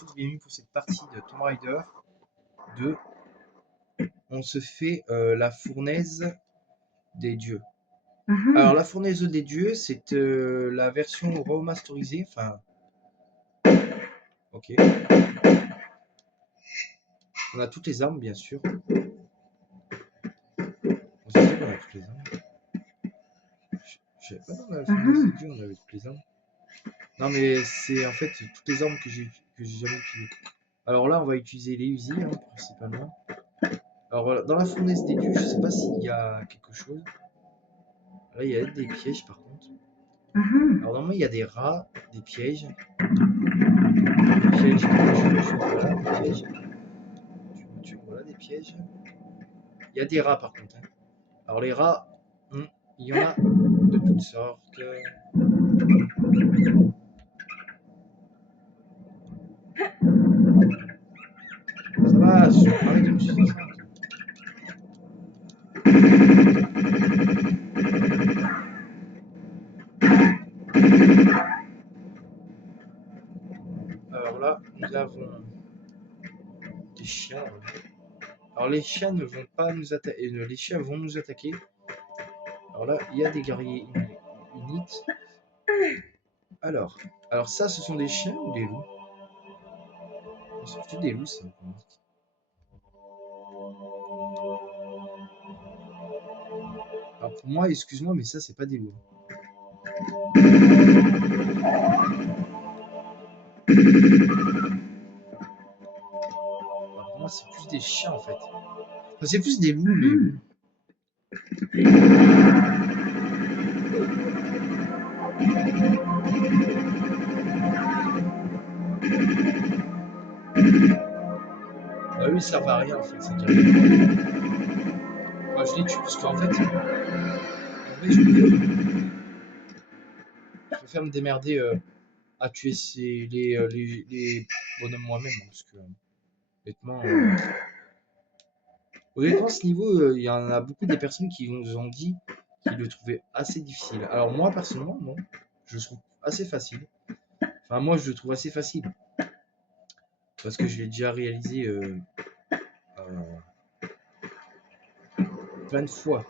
tous, bienvenue pour cette partie de Tomb Raider 2. On se fait la fournaise des dieux. Alors la fournaise des dieux, c'est la version remasterisée, enfin... Ok. On a toutes les armes, bien sûr. On sait qu'on a toutes les armes. Je savais pas dans la fournaise des dieux, on avait toutes les armes. Non mais c'est en fait toutes les armes que j'ai jamais utilisées. Alors là, on va utiliser les Uzi, hein, principalement. Alors voilà, dans la fournaise des dieux, je sais pas s'il y a quelque chose. Là, il y a des pièges par contre. Alors normalement, il y a des rats, des pièges. Pièges, voilà, des pièges. Voilà, des pièges. Il y a des rats par contre. Hein. Alors les rats, il y en a de toutes sortes. Ça va, arrête de me sucer ça. Alors là, nous avons des chiens. Alors les chiens ne vont pas nous attaquer. Les chiens vont nous attaquer. Alors là, il y a des guerriers uniques. Alors ça, ce sont des chiens ou des loups? C'est plutôt des loups, ça. Alors pour moi, excuse-moi, mais ça, c'est pas des loups. Alors pour moi, c'est plus des chiens, en fait. Enfin, c'est plus des loups, mais bon. Bah eux, ils servent à rien, en fait, ces guerriers. Moi, je les tue, parce qu'en fait... En vrai, je préfère me démerder à tuer les bonhommes moi-même, hein, parce que... honnêtement, ce niveau, il y en a beaucoup des personnes qui nous ont dit qu'ils le trouvaient assez difficile. Alors moi, personnellement, non. Je le trouve assez facile. Enfin, moi, je le trouve assez facile. Parce que je l'ai déjà réalisé plein de fois.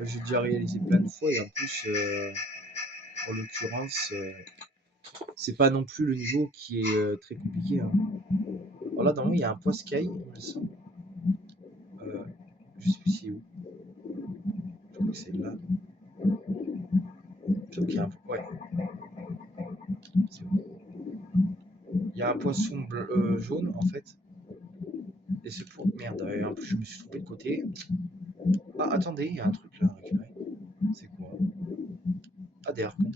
J'ai déjà réalisé plein de fois et en plus, en l'occurrence, c'est pas non plus le niveau qui est très compliqué. Hein. Alors là, dans le il y a un poiscaille, il me semble. Je sais plus si est où. Je crois que c'est là. Je crois qu'il y a un... Ouais. C'est bon. Il y a un poisson bleu, jaune en fait. Et c'est pour... Merde, en plus je me suis trompé de côté. Ah, attendez, il y a un truc là à récupérer. C'est quoi? Ah, des harpons.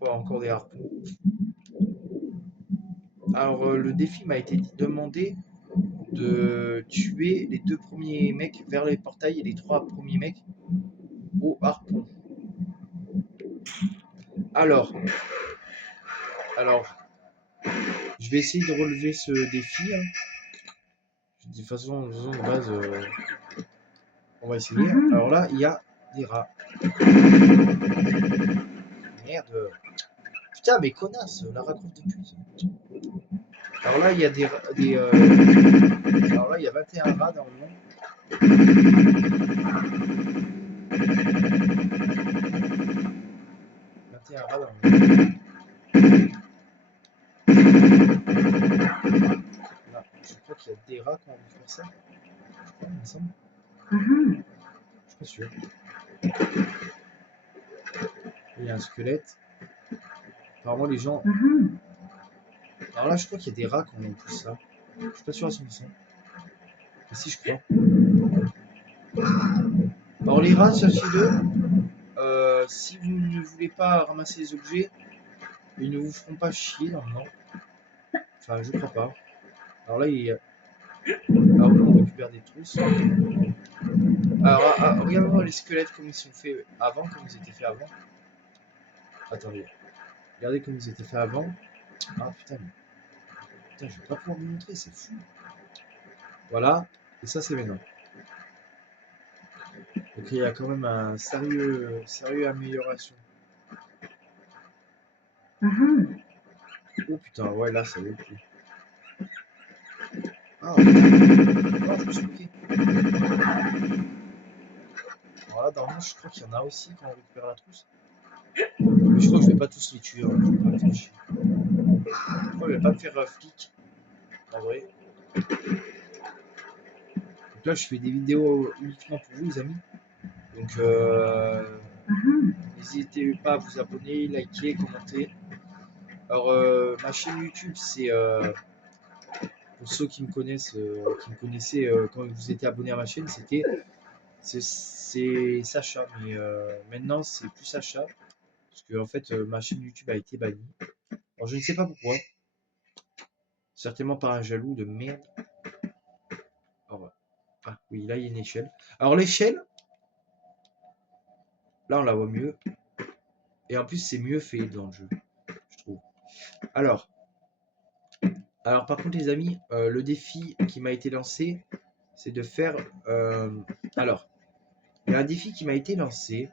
Oh, encore des harpons. Alors, le défi m'a été demandé de tuer les 2 premiers mecs vers les portails et les 3 premiers mecs au harpon. Alors, je vais essayer de relever ce défi. Hein. De toute façon, de base, on va essayer. Alors là, il y a des rats. Merde. Putain, mais connasse, la Croft de pute. Alors là, il y a alors là, il y a 21 rats dans le monde. 21 rats dans le monde. Là, je crois qu'il y a des rats qui ont envie de faire ça. Je crois, il me semble. Je suis pas sûr. Il y a un squelette. Apparemment, les gens... Alors là, je crois qu'il y a des rats qui ont plus ça. Je suis pas sûr à 100%. Mais si, je crois. Alors les rats, sachez-le, si vous ne voulez pas ramasser les objets, ils ne vous feront pas chier normalement. Enfin, je crois pas. Alors là, il y a... Alors on récupère des trousses. Alors, regardez-moi les squelettes comme ils sont faits avant, comme ils étaient faits avant. Attendez. Regardez comme ils étaient faits avant. Ah putain, putain, je vais pas pouvoir vous montrer, c'est fou. Voilà. Et ça, c'est maintenant. Donc il y a quand même un sérieux amélioration. Oh putain, ouais, là, ça vaut le coup. Ah, putain. Oh, je me suis bloqué. Alors là, normalement, je crois qu'il y en a aussi quand on récupère la trousse. Mais je crois que je vais pas tous les tuer, hein. Je vais pas me faire chier. Je crois que je vais pas me faire flic, en vrai. Donc là, je fais des vidéos uniquement pour vous, les amis. Donc, n'hésitez pas à vous abonner, liker, commenter. Alors, ma chaîne YouTube, c'est pour ceux qui me connaissent, qui me connaissaient quand vous étiez abonné à ma chaîne, c'est Sacha, mais maintenant c'est plus Sacha parce que en fait ma chaîne YouTube a été bannie. Alors je ne sais pas pourquoi, certainement par un jaloux de merde. Alors, ah oui, là il y a une échelle. Alors l'échelle, là on la voit mieux et en plus c'est mieux fait dans le jeu, je trouve. Alors, alors par contre les amis, le défi qui m'a été lancé, c'est de faire. Alors, il y a un défi qui m'a été lancé.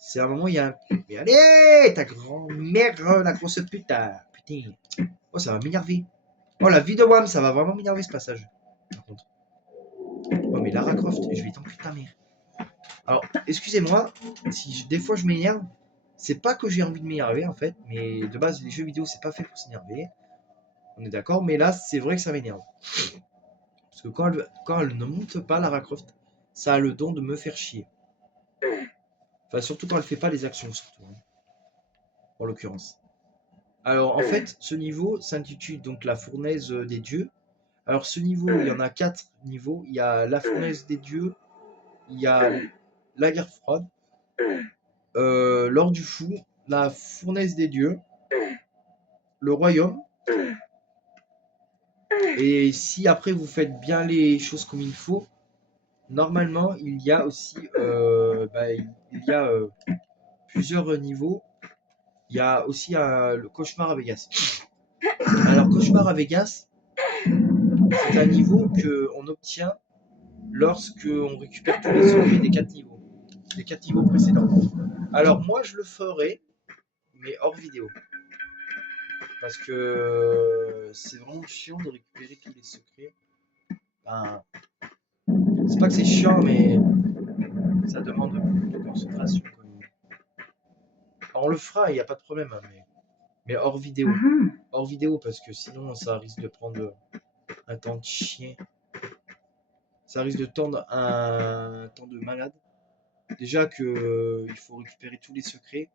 C'est un moment, il y a un. Mais allez, ta grand-mère, la grosse putain. Putain. Oh, ça va m'énerver. Oh, la vie de WAM, ça va vraiment m'énerver ce passage. Par contre. Oh, mais Lara Croft, je vais t'enculer ta mère. Alors, excusez-moi, si des fois je m'énerve, c'est pas que j'ai envie de m'énerver en fait, mais de base, les jeux vidéo, c'est pas fait pour s'énerver. On est d'accord, mais là, c'est vrai que ça m'énerve. Parce que quand elle ne monte pas, Lara Croft, ça a le don de me faire chier. Enfin, surtout quand elle fait pas les actions, surtout. Hein, en l'occurrence. Alors, en fait, ce niveau s'intitule donc la fournaise des dieux. Alors, ce niveau, il y en a 4 niveaux. Il y a la fournaise des dieux, il y a la guerre froide, l'or du fou, la fournaise des dieux, le royaume. Et si après vous faites bien les choses comme il faut, normalement, il y a aussi il y a plusieurs niveaux. Il y a aussi le cauchemar à Vegas. Alors, cauchemar à Vegas, c'est un niveau qu'on obtient lorsque on récupère tous les secrets des 4 niveaux précédents. Alors moi je le ferai, mais hors vidéo. Parce que c'est vraiment chiant de récupérer tous les secrets. Ben, c'est pas que c'est chiant, mais ça demande beaucoup de concentration. Alors, on le fera, il n'y a pas de problème, hein, mais hors vidéo. Hors vidéo, parce que sinon ça risque de prendre un temps de chien. Ça risque de tendre un temps de malade. Déjà que il faut récupérer tous les secrets.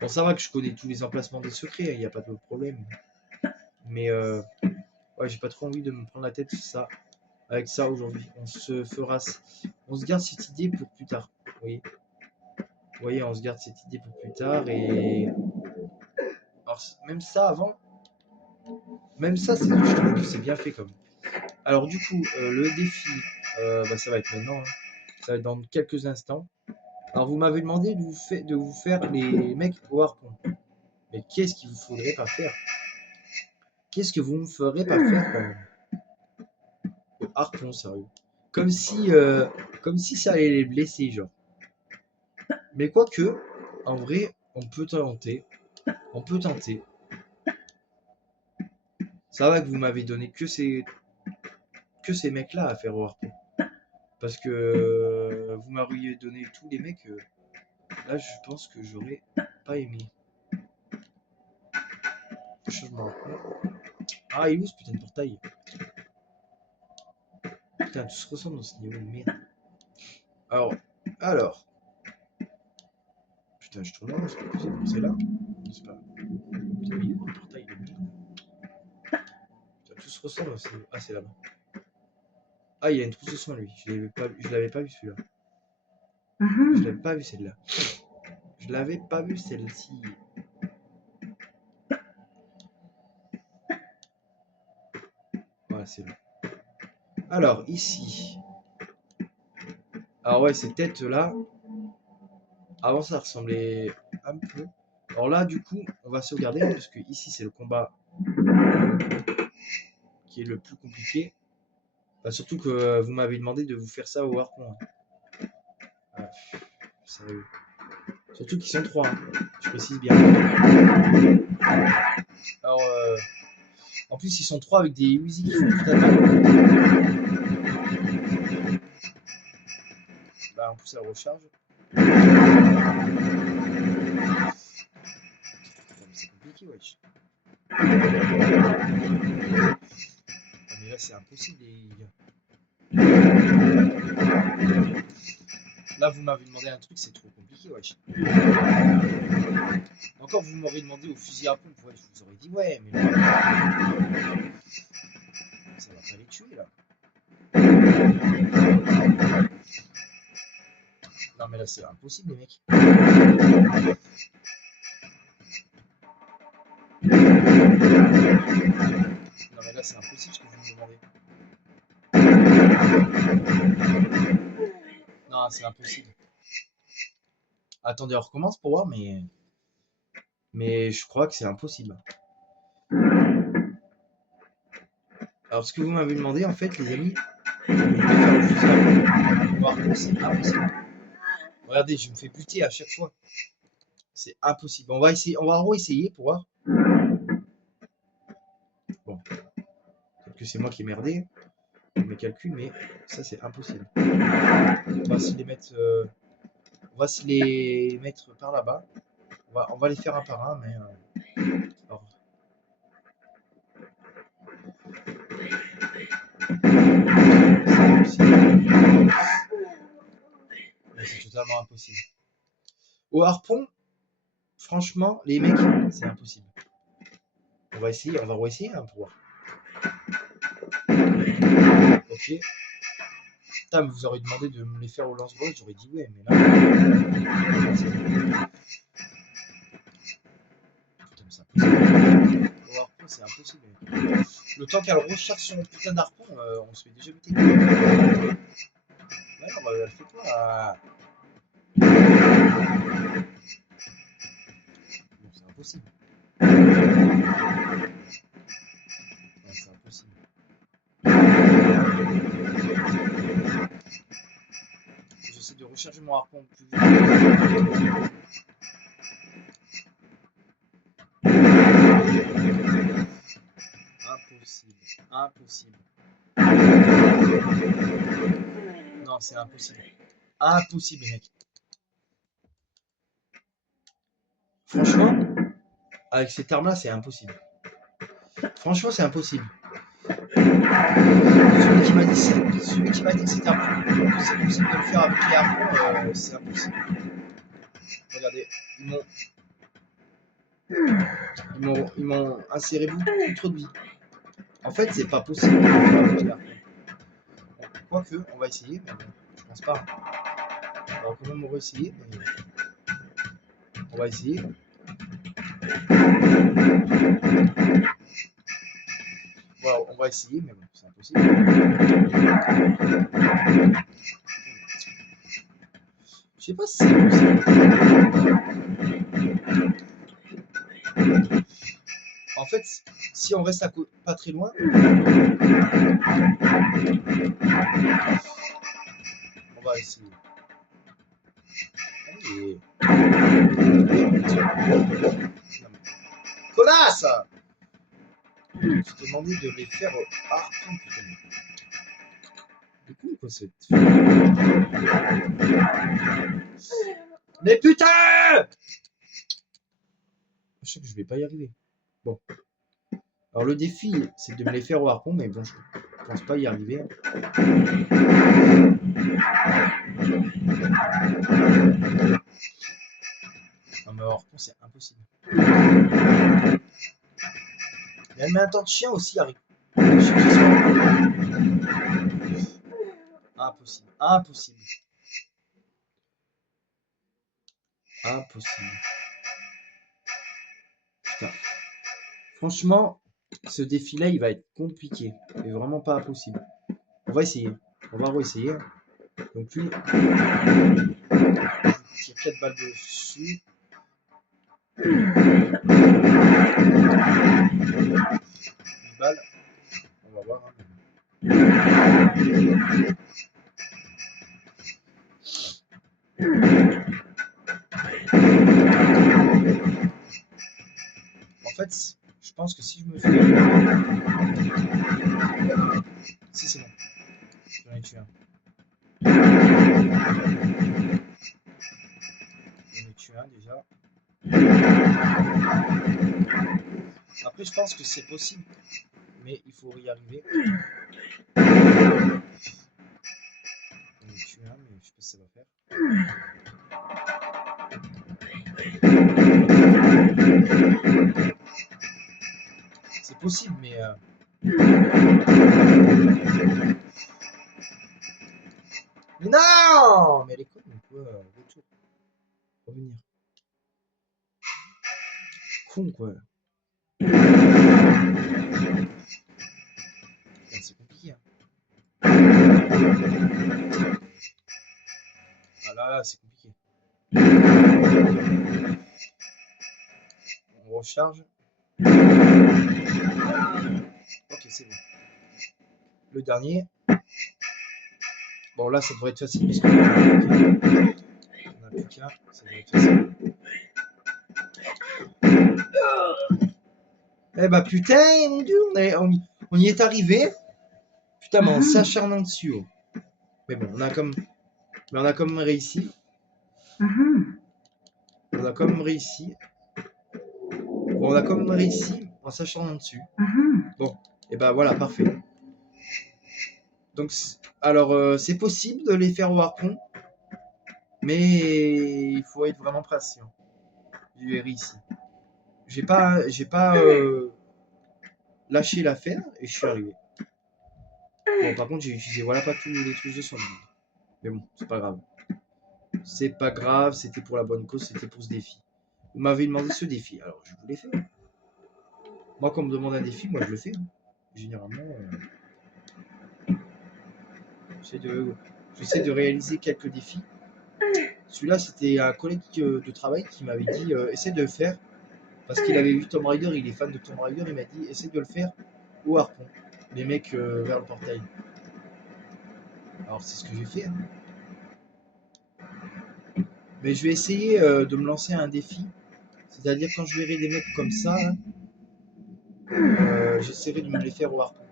Bon, ça va que je connais tous les emplacements des secrets, il n'y a pas de problème. Mais ouais, j'ai pas trop envie de me prendre la tête ça, avec ça aujourd'hui. On se garde cette idée pour plus tard. Vous voyez, on se garde cette idée pour plus tard. Et alors, même ça avant, même ça, je trouve que c'est bien fait comme. Alors du coup, le défi, ça va être maintenant. Hein. Ça va être dans quelques instants. Alors vous m'avez demandé de vous faire les mecs au harpon. Mais qu'est-ce qu'il vous faudrait pas faire? Qu'est-ce que vous me ferez pas faire quand même? Au harpon, sérieux. Comme si ça allait les blesser, genre. Mais quoique, en vrai, on peut tenter. On peut tenter. Ça va que vous m'avez donné que ces mecs-là à faire au harpon. Parce que vous m'auriez donné tous les mecs. Là, je pense que j'aurais pas aimé. Changement harpon. Ah, il est où ce putain de portail? Putain, tout se ressemble dans ce niveau de merde. Alors. Putain, je tourne là, c'est pas possible. C'est là? C'est pas. Putain, il est où le portail de merde? Putain, tout se ressemble dans ce niveau. Ah, c'est là-bas. Ah, il y a une trousse de soins, lui. Je l'avais pas vu celui-là. Je l'avais pas vu celle-là. Je l'avais pas vu celle-ci. Voilà, c'est là. Alors, ici. Alors, ouais, ces têtes-là. Avant, ça ressemblait un peu. Alors là, du coup, on va sauvegarder. Hein, parce que ici, c'est le combat qui est le plus compliqué. Bah, surtout que vous m'avez demandé de vous faire ça au harpon. Hein. Ah, sérieux. Surtout qu'ils sont 3, hein. Je précise bien. Alors, en plus, ils sont 3 avec des Uzi qui font putain de mal. Là, en plus, elle recharge. C'est compliqué, wesh. Mais là, c'est impossible, les gars. Là, vous m'avez demandé un truc, c'est trop compliqué, wesh. Encore, vous m'aurez demandé au fusil à pompe, ouais, je vous aurais dit ouais, mais là, ça va pas les tuer, là. Non, mais là, c'est impossible, les mecs. Non, mais là, c'est impossible ce que vous me demandez. Non, c'est impossible. Attendez, on recommence pour voir, mais je crois que c'est impossible. Alors, ce que vous m'avez demandé, en fait, les amis, je vais faire le fusil à pompe. Voir, c'est impossible. Regardez, je me fais buter à chaque fois. C'est impossible. On va essayer, on va re-essayer pour voir. Bon, peut-être que c'est moi qui ai merdé mes calculs, mais ça c'est impossible. On va se les mettre, par là-bas. On va les faire un par un, mais alors, c'est totalement impossible. Au harpon, franchement, les mecs, c'est impossible. On va essayer, on va re-essayer hein, pour voir. Ok. Putain, mais vous aurez demandé de me les faire au lance-grenade, j'aurais dit ouais, mais là. Putain, mais c'est impossible. Au harpon, c'est impossible. Le temps qu'elle recharge son putain d'harpon, on se fait déjà buter. Ouais, non, elle fait quoi Non, c'est impossible. Non, c'est impossible. J'essaie de recharger mon harpon plus vite. Impossible. Impossible. Non, c'est impossible. Impossible, les mecs. Franchement, avec cette arme-là, c'est impossible. Franchement, c'est impossible. Celui qui m'a dit que c'était c'est possible de le faire avec les harpons, c'est impossible. Regardez, ils m'ont inséré beaucoup trop de vie. En fait, c'est pas possible de le faire avec les harpons. Quoique, on va essayer, mais bon, je pense pas. On va quand même essayer, mais on va essayer. Voilà, on va essayer, mais bon, c'est impossible. Je sais pas si c'est possible. En fait, si on reste pas très loin, on va essayer. Allez. Connasse! Je t'ai demandé de les faire harpon, putain. Du coup, quoi, c'est. Mais putain! Je sais que je vais pas y arriver. Bon. Alors le défi, c'est de me les faire au harpon, mais bon, je pense pas y arriver. Non mais au harpon, c'est impossible. Il y a le main de chien aussi arrive. Impossible. Impossible. Impossible. Putain. Franchement, ce défi-là, il va être compliqué. Et vraiment pas impossible. On va essayer. On va re-essayer. Donc lui, je tire 4 balles dessus. Une balle. On va voir. fait, je pense que si je me fais... Si, c'est bon. J'en ai tué un. J'en ai tué un déjà. Après, je pense que c'est possible, mais il faut y arriver. J'en ai tué un, mais je sais pas si ça va faire. C'est possible, mais... Mais non! Mais elle est conne ou quoi? Retour. Revenir. Con, quoi. Putain, c'est compliqué, hein. Ah là, c'est compliqué. On recharge. Ok, c'est bon. Le dernier. Bon, là, ça devrait être facile parce qu'on a plus qu'un. Ça devrait être facile. Eh bah putain, mon dieu, on y est arrivé. Putain, mais en s'acharnant dessus. Oh. Mais bon, on a comme réussi. On a comme réussi. Bon, on a comme réussi en s'acharnant dessus. Bon, et bah voilà, parfait. Donc, alors, c'est possible de les faire au harpon, mais il faut être vraiment patient. J'ai réussi. J'ai pas lâché l'affaire et je suis arrivé. Bon, par contre, j'ai utilisé voilà pas tous les trucs de son. Mais bon, c'est pas grave. C'est pas grave, c'était pour la bonne cause, c'était pour ce défi. Vous m'avez demandé ce défi, alors je vous l'ai fait. Moi, quand on me demande un défi, moi je le fais. Généralement, j'essaie de réaliser quelques défis. Celui-là, c'était un collègue de travail qui m'avait dit essaie de le faire. Parce qu'il avait vu Tomb Raider, il est fan de Tomb Raider, il m'a dit essaie de le faire au harpon. Les mecs vers le portail. Alors c'est ce que j'ai fait. Hein. Mais je vais essayer de me lancer un défi. C'est-à-dire quand je verrai des mecs comme ça, j'essaierai de me les faire au harpon.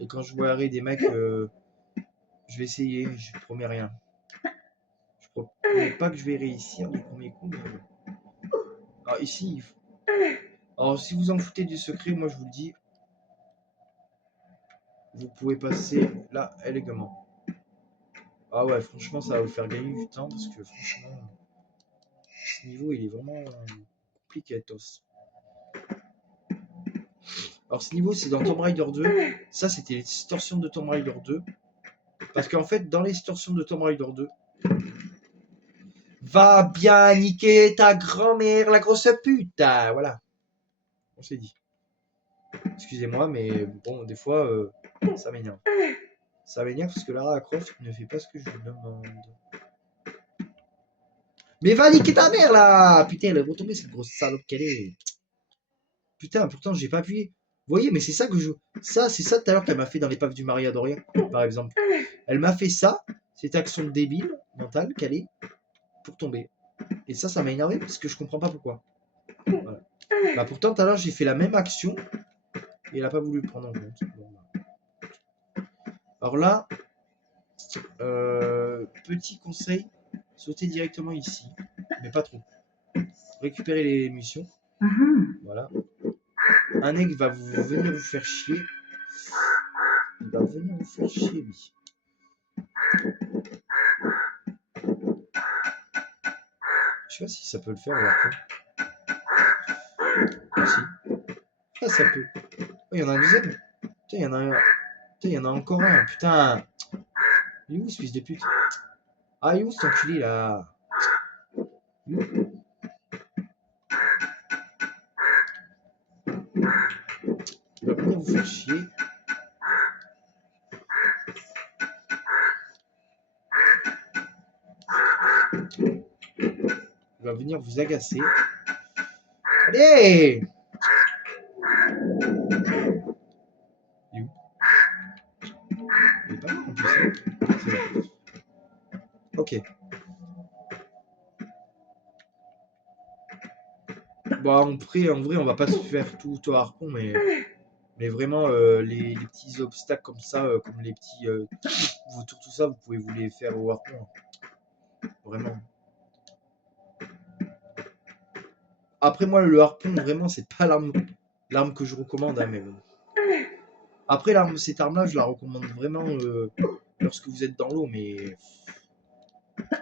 Et quand je verrai des mecs, je vais essayer, je promets rien. Je promets pas que je vais réussir du premier coup, mais... Alors ici, il faut... Alors si vous en foutez du secret, moi je vous le dis, vous pouvez passer là allègrement. Ah ouais, franchement, ça va vous faire gagner du temps parce que franchement, ce niveau il est vraiment compliqué. Alors ce niveau c'est dans Tomb Raider 2. Ça c'était les distorsions de Tomb Raider 2. Parce qu'en fait, dans les distorsions de Tomb Raider 2, va bien niquer ta grand-mère, la grosse pute. Voilà, on s'est dit. Excusez-moi, mais bon, des fois, ça m'énerve. Ça m'énerve parce que Lara Croft ne fait pas ce que je lui demande. Mais va niquer ta mère là! Putain, elle est retombée cette grosse salope qu'elle est. Putain, pourtant j'ai pas appuyé. Vous voyez, mais c'est ça que je. Ça, c'est ça tout à l'heure qu'elle m'a fait dans l'épave du Maria Doria, par exemple. Elle m'a fait ça, cette action débile, mentale, qu'elle est, pour tomber. Et ça m'a énervé parce que je comprends pas pourquoi. Voilà. Bah pourtant, tout à l'heure, j'ai fait la même action et elle a pas voulu le prendre en compte. Bon, bah. Alors là, petit conseil, sautez directement ici, mais pas trop. Récupérez les munitions. Voilà. Un aigle va venir vous faire chier. Il va venir vous faire chier, lui. Je sais pas si ça peut le faire, alors. Si. Ah, ça peut. Oh, il y en a un deuxième. Putain, il y en a un. Putain, il y en a encore un. Putain. Il est où, ce fils de pute? Ah, il est où, cet enculé, là? Il est où? Il va venir vous faire chier. Il va venir vous agacer. Allez! Il est où? Il est pas mort en plus. Hein. Ok. Bon, en vrai, on va pas se faire tout au harpon, mais vraiment, les petits obstacles comme ça, comme les petits vautours, tout ça, vous pouvez vous les faire au harpon. Hein. Vraiment. Après, moi, le harpon, vraiment, c'est pas l'arme que je recommande, hein, mais bon. Après, cette arme-là, je la recommande vraiment lorsque vous êtes dans l'eau, mais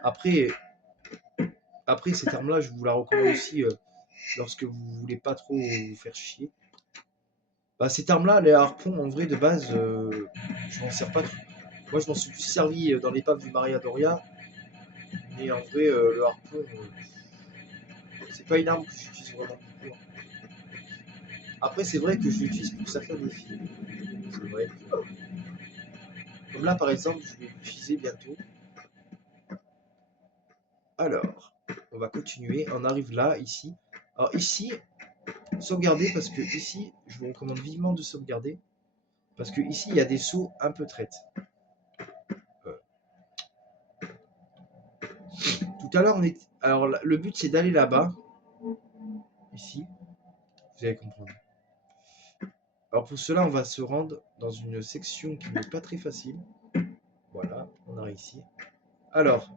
après, cette arme-là, je vous la recommande aussi lorsque vous voulez pas trop vous faire chier. Bah, cette arme-là, les harpons, en vrai, de base, je m'en sers pas trop. Moi, je m'en suis plus servi dans l'épave du Maria Doria, mais en vrai, le harpon, c'est pas une arme que j'utilise vraiment beaucoup. Après, c'est vrai que je l'utilise pour certains défis. C'est vrai que... Comme là, par exemple, je vais l'utiliser bientôt. Alors, on va continuer. On arrive là, ici. Alors ici, sauvegarder, parce que ici, je vous recommande vivement de sauvegarder. Parce que ici, il y a des sauts un peu traites. Tout à l'heure, on est... Alors, le but, c'est d'aller là-bas. Ici. Vous allez comprendre. Alors, pour cela, on va se rendre dans une section qui n'est pas très facile. Voilà, on arrive ici. Alors,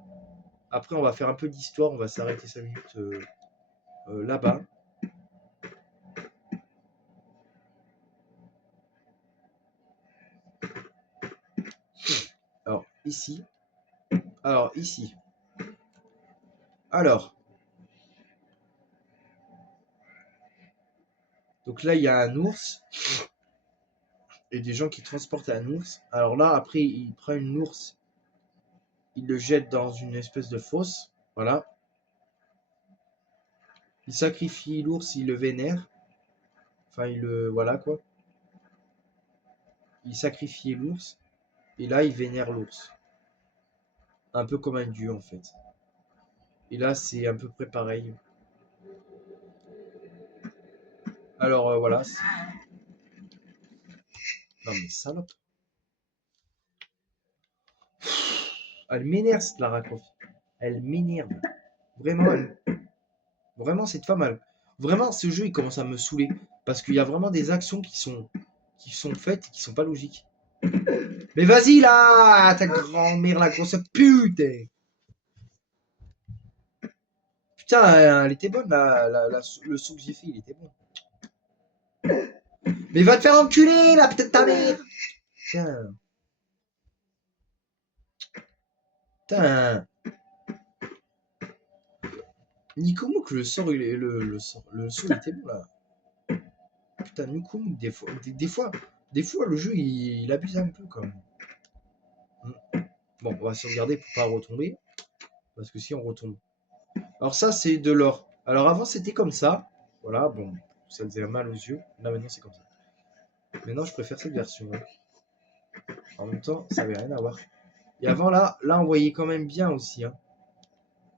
après, on va faire un peu d'histoire. On va s'arrêter 5 minutes là-bas. Alors, ici. Alors, ici. Alors. Donc là, il y a un ours. Et des gens qui transportent un ours. Alors là, après, il prend une ours. Il le jette dans une espèce de fosse. Voilà. Il sacrifie l'ours, il le vénère. Enfin, il le... Voilà, quoi. Il sacrifie l'ours. Et là, il vénère l'ours. Un peu comme un dieu, en fait. Et là, c'est à peu près pareil. Alors, voilà. Non, mais salope. Elle m'énerve, cette Lara Croft. Elle m'énerve. Vraiment, vraiment, cette femme, vraiment, ce jeu, il commence à me saouler. Parce qu'il y a vraiment des actions qui sont faites et qui sont pas logiques. Mais vas-y, là, ta grand-mère, la grosse pute. Putain, elle était bonne, le saut que j'ai fait, il était bon. Mais va te faire enculer, là, peut-être ta mère. Putain. Putain. Nikomuk, le saut, le saut, il était bon, là. Putain, Nikomuk, des fois, le jeu, il abuse un peu, quand même. Bon, on va sauvegarder pour pas retomber. Parce que si on retombe. Alors ça, c'est de l'or. Alors avant, c'était comme ça. Voilà, bon, ça faisait mal aux yeux. Là, maintenant, c'est comme ça. Maintenant, je préfère cette version. Hein. En même temps, ça n'avait rien à voir. Et avant, là, on voyait quand même bien aussi. Hein.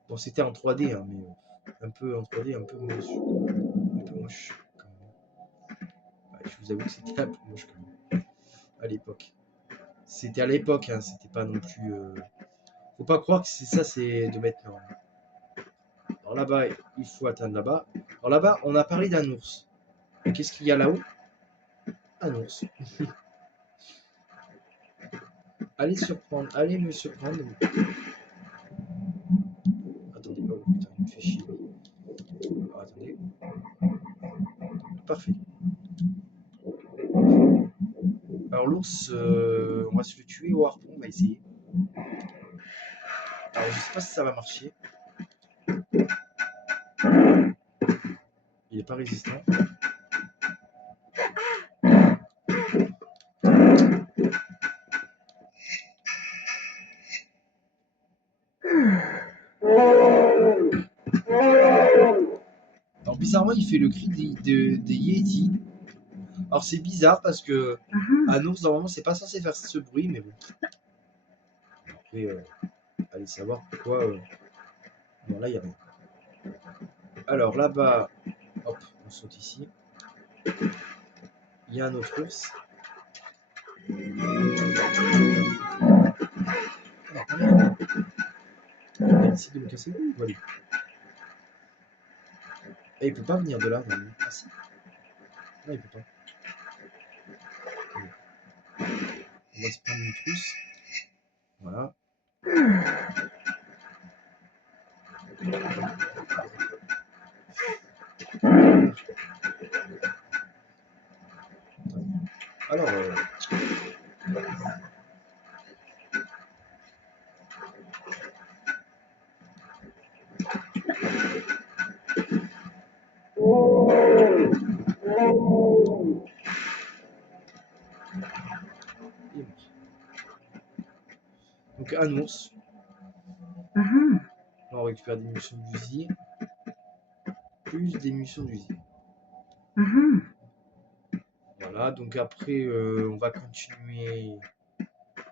Bon, c'était en 3D, hein, mais un peu en 3D, un peu moche. Un peu moche. Quand même. Ouais, je vous avoue que c'était un peu moche quand même. À l'époque. C'était à l'époque, hein, c'était pas non plus... Faut pas croire que c'est ça, c'est de maintenant. Alors là-bas, il faut atteindre là-bas. Alors là-bas, on a parlé d'un ours. Et qu'est-ce qu'il y a là-haut? Un ours. Allez surprendre, allez me surprendre. Attendez, oh putain, il me fait chier. Alors, attendez. Parfait. Alors l'ours, on va se le tuer au harpon, on va essayer. Alors je sais pas si ça va marcher. Il est pas résistant. Alors bizarrement, il fait le cri des Yétis. Alors c'est bizarre parce que un ours normalement c'est pas censé faire ce bruit, mais bon. Après, allez savoir pourquoi. Non là il y a rien. Alors là-bas, hop, on saute ici. Il y a un autre ours. Il décide de me casser. Voilà. Et il peut pas venir de là, non. Ah si. Non, il peut pas. On va se prendre une trousse. Voilà. Alors, donc un ours. Là, on récupère des munitions de fusil. Plus des munitions de fusil. Voilà, donc après, on va continuer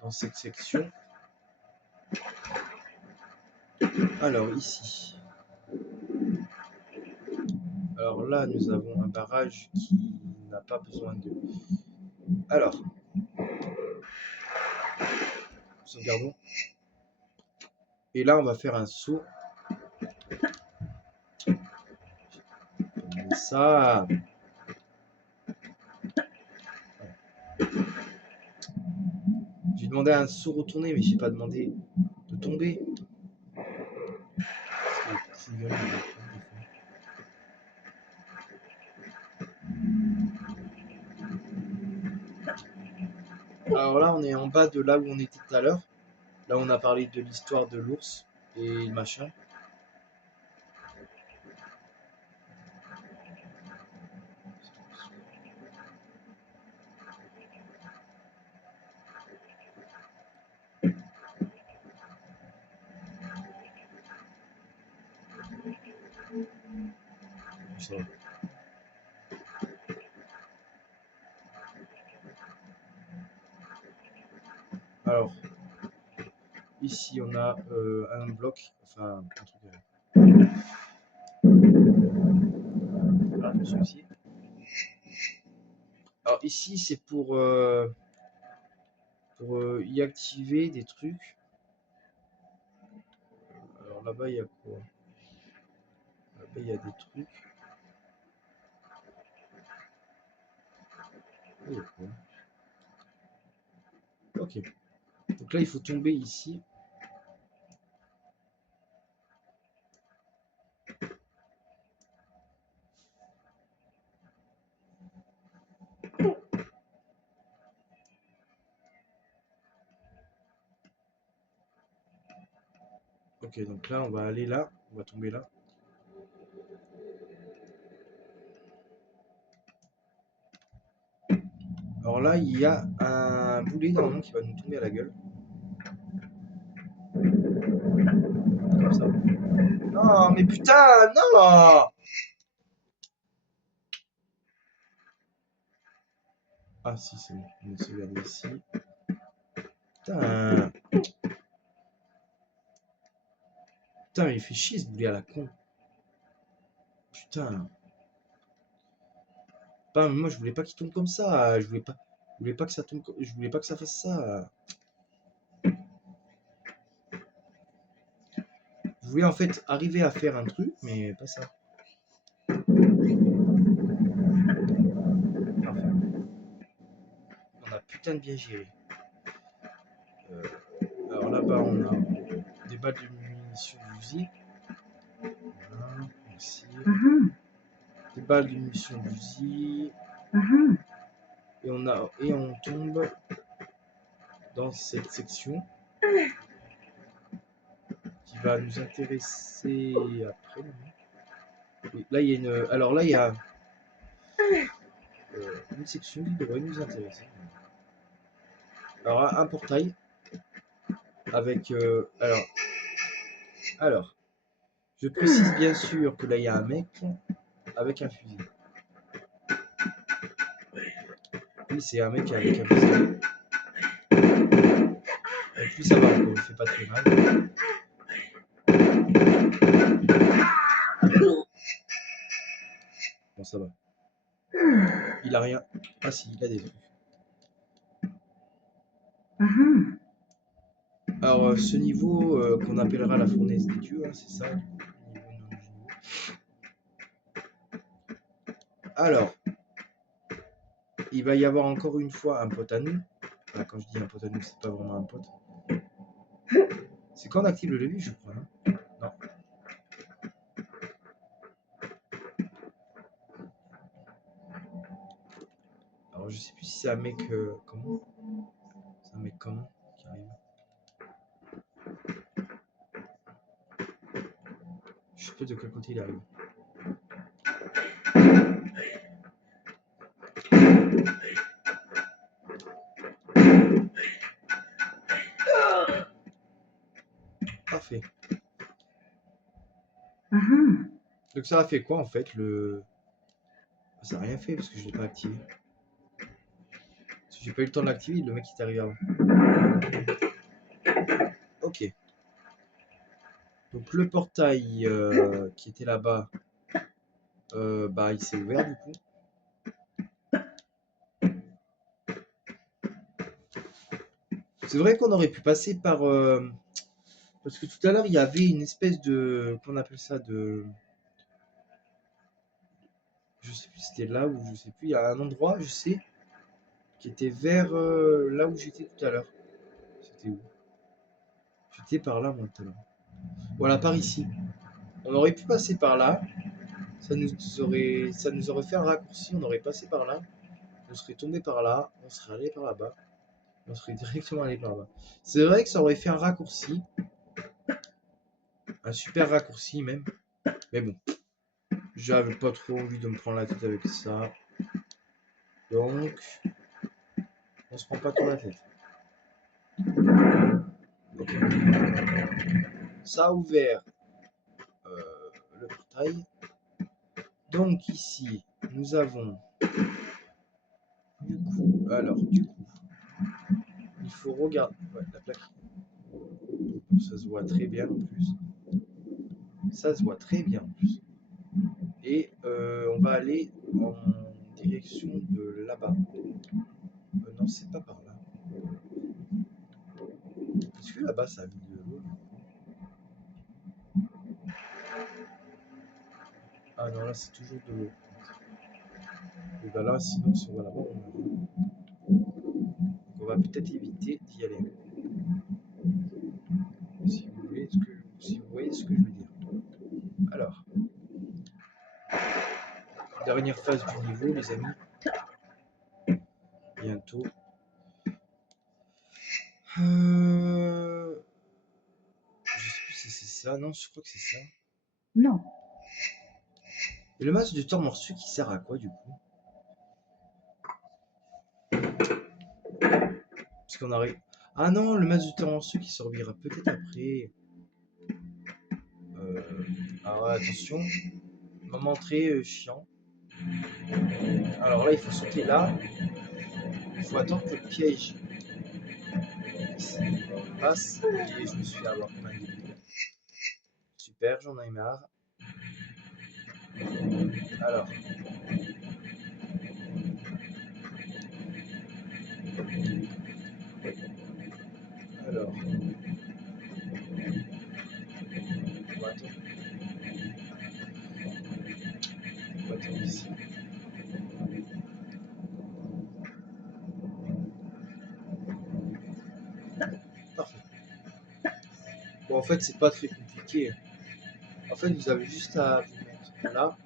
dans cette section. Alors, ici. Alors là, nous avons un barrage qui n'a pas besoin de... Alors, sauvegardons. Et là, on va faire un saut. Comme ça. J'ai demandé un saut retourné, mais j'ai pas demandé de tomber. Alors là, on est en bas de là où on était tout à l'heure. Là, on a parlé de l'histoire de l'ours et le machin. Ça va. Alors, ici, on a un bloc, enfin, un truc. Là, je me suis ici. Alors, ici, c'est pour y activer des trucs. Alors, là-bas, il y a quoi? Là-bas, il y a des trucs. Il y a quoi? Ok. Donc là, il faut tomber ici. Ok, donc là, on va aller là. On va tomber là. Alors là, il y a un boulet normalement qui va nous tomber à la gueule. Comme ça. Non, mais putain, non! Ah si, c'est bon. On va sauvegarder ici. Putain. Putain, mais il fait chier ce boulet à la con. Putain. Bah, moi, je voulais pas qu'il tombe comme ça. Je voulais pas que ça tombe. Je voulais pas que ça fasse ça. Je voulais en fait arriver à faire un truc, mais pas ça. Enfin, on a putain de bien géré. Alors là-bas, on a des balles de munitions de fusil. Voilà, ici. Des balles de munitions de fusil. Et on tombe dans cette section qui va nous intéresser après. Oui, là, il y a une. Alors là, il y a une section qui devrait nous intéresser. Alors, un portail avec. Alors, je précise bien sûr que là, il y a un mec avec un fusil. Oui, c'est un mec avec un pistolet. En plus, ça va encore, il fait pas très mal. Bon, ça va. Il a rien. Ah si, il a des trucs. Alors, ce niveau qu'on appellera la fournaise des dieux, hein, c'est ça, le niveau. Alors, il va y avoir encore une fois un pote à nous. Voilà, quand je dis un pote à nous, c'est pas vraiment un pote. C'est quand on active le levier, je crois. Hein, non. Alors, je sais plus si c'est un mec comment. C'est un mec comment qui arrive. Je sais pas de quel côté il arrive. Parfait. Donc ça a fait quoi en fait le. Ça n'a rien fait parce que je l'ai pas activé. Parce que j'ai pas eu le temps de l'activer, le mec il est arrivé avant. Ok. Donc le portail qui était là-bas, bah il s'est ouvert du coup. C'est vrai qu'on aurait pu passer par parce que tout à l'heure il y avait une espèce de qu'on appelle ça de je sais plus si c'était là ou je sais plus, il y a un endroit je sais qui était vers là où j'étais tout à l'heure. C'était où? J'étais par là moi tout à l'heure. Voilà, par ici. On aurait pu passer par là. Ça nous aurait fait un raccourci, on aurait passé par là. On serait tombé par là, on serait allé par là-bas. On serait directement allé par là-bas. C'est vrai que ça aurait fait un raccourci. Un super raccourci même. Mais bon. J'avais pas trop envie de me prendre la tête avec ça. Donc, on se prend pas trop la tête. Ok. Ça a ouvert le portail. Donc ici, nous avons du coup, il faut regarder la plaque. Ça se voit très bien en plus. Ça se voit très bien en plus. Et on va aller en direction de là-bas. Non, c'est pas par là. Est-ce que là-bas ça a mis de l'eau? Ah non, là c'est toujours de l'eau. Et bah là, sinon, si on va là-bas, on meurt. Donc on va peut-être éviter d'y aller. Si vous voyez ce que je veux dire. Alors, dernière phase du niveau, les amis. Bientôt. Je sais plus si c'est ça. Non, je crois que c'est ça. Non. Et le masque de Thor morceau qui sert à quoi du coup? Parce qu'on arrive. Ah non, le masque de Thor morceau qui servira peut-être après. Alors attention, moment très chiant. Alors là, il faut sauter là. Il faut attendre que le piège passe. Et je me suis avoir plein de billes. Super, j'en ai marre. Alors. Alors. On va attendre. On va attendre ici. Parfait. Bon, en fait, c'est pas très compliqué. En fait, vous avez juste à vous mettre là.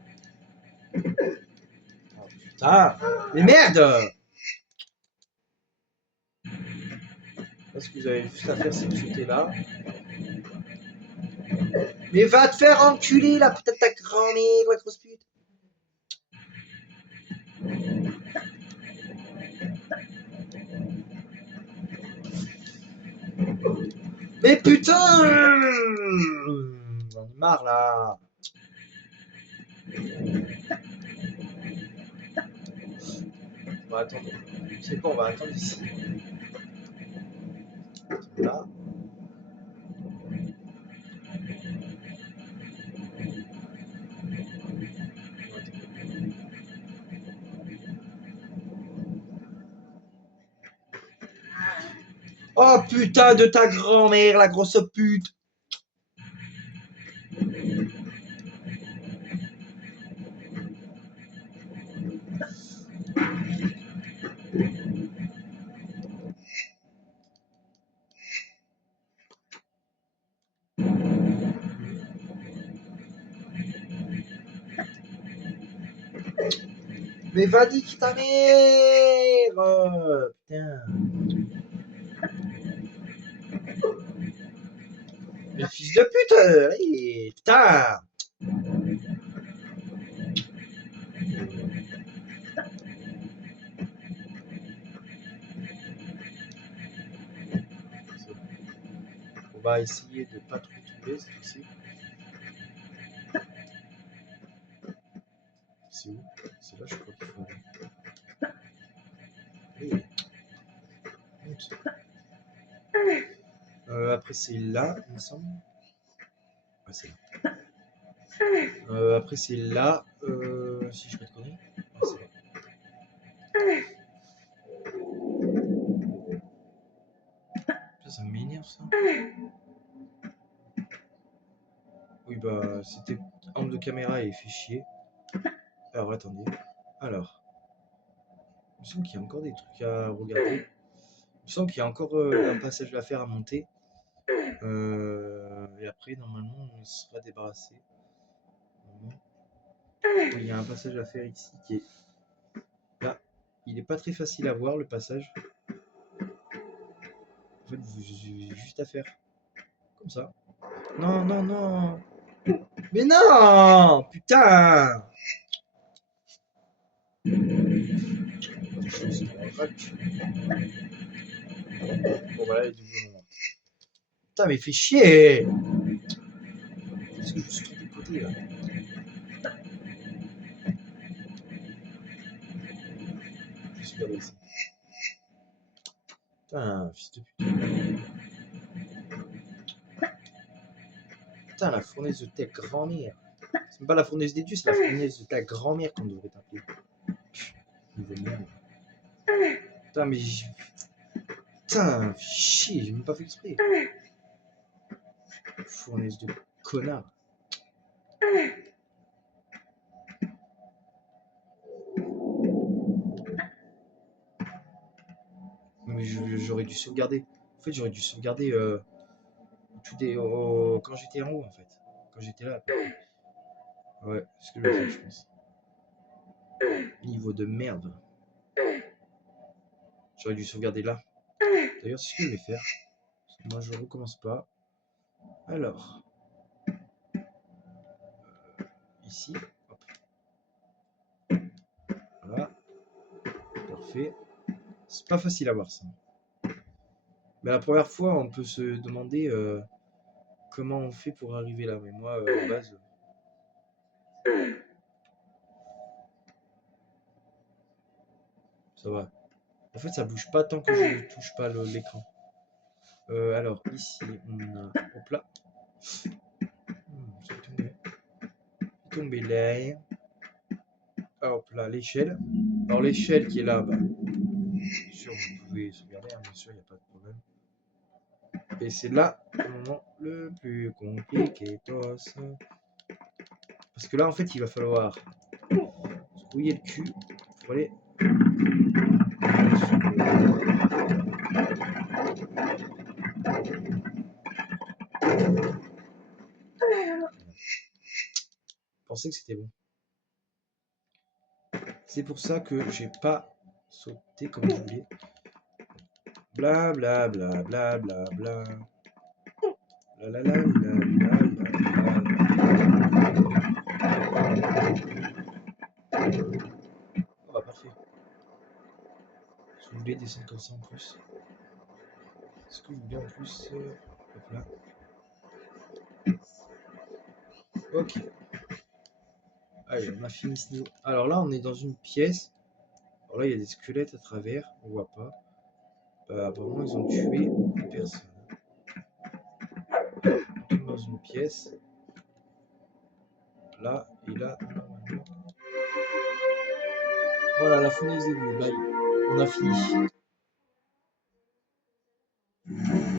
Oh putain! Mais merde! Là, ce que vous avez juste à faire, c'est de sauter là. Mais va te faire enculer là, peut-être ta grand-mère, la grosse pute! Mais putain! J'en ai marre là! On va attendre. C'est quoi? On va attendre ici. Là. Oh putain de ta grand-mère, la grosse pute! Mais va nique ta mère putain. Mais fils de pute allez, putain. On va essayer de pas trop tomber cette fois-ci. C'est où? C'est là je crois qu'il faut aller. Oui. Monte. Après c'est là, il me semble. Ouais, c'est là. Après c'est là, si je fais de conneries. Ouais, c'est là. Ça m'énerve ça. Oui bah c'était angle de caméra et il fait chier. Alors attendez. Alors. Il me semble qu'il y a encore des trucs à regarder. Il me semble qu'il y a encore un passage à faire à monter. Et après normalement on sera débarrassé. Oui, il y a un passage à faire ici qui est là. Il n'est pas très facile à voir le passage. En fait, vous avez juste à faire comme ça. Non, non, non. Mais non, putain. Bon voilà, il est nouveau moment. Putain, mais fais chier. Est-ce que je suis trompé de côté là? Je suis pas ici. Putain, fils de pute. Putain, la fournaise de ta grand-mère. C'est même pas la fournaise des dieux, c'est la fournaise de ta grand-mère qu'on devrait t'appeler. Niveau merde. Putain, mais putain, chier, j'ai même pas fait exprès. Fournaise de connard. Mais j'aurais dû sauvegarder. En fait, j'aurais dû sauvegarder quand j'étais en haut, en fait. Quand j'étais là. Ouais, c'est ce que je vais faire, je pense. Niveau de merde. J'aurais dû sauvegarder là. D'ailleurs, c'est ce que je vais faire. Parce que moi, je recommence pas. Alors. Ici. Hop. Voilà. Parfait. C'est pas facile à voir, ça. Mais la première fois, on peut se demander comment on fait pour arriver là. Mais moi, de base... Ça va. En fait, ça bouge pas tant que je touche pas l'écran. Alors, ici, on a... Hop là. C'est tombé. C'est tombé là. Hop là, l'échelle. Alors, l'échelle qui est là, bah, bien sûr, vous pouvez sauvegarder, hein, bien sûr, il n'y a pas de problème. Et c'est là le moment le plus compliqué, tos. Parce que là, en fait, il va falloir se brouiller le cul pour aller. Je pensais que c'était bon. C'est pour ça que j'ai pas sauté comme je voulais. Bla bla bla bla bla bla. La la la la la la. Oh bah parfait. Est-ce que vous voulez descendre comme ça en plus? Est-ce que vous voulez en plus hop là. Ok. Allez, on a fini ce niveau. Alors là, on est dans une pièce. Alors là, il y a des squelettes à travers. On voit pas. Apparemment, ils ont tué une personne. On tombe dans une pièce. Là, et là, normalement. Voilà, la fournaise des vues. Bye. On a fini.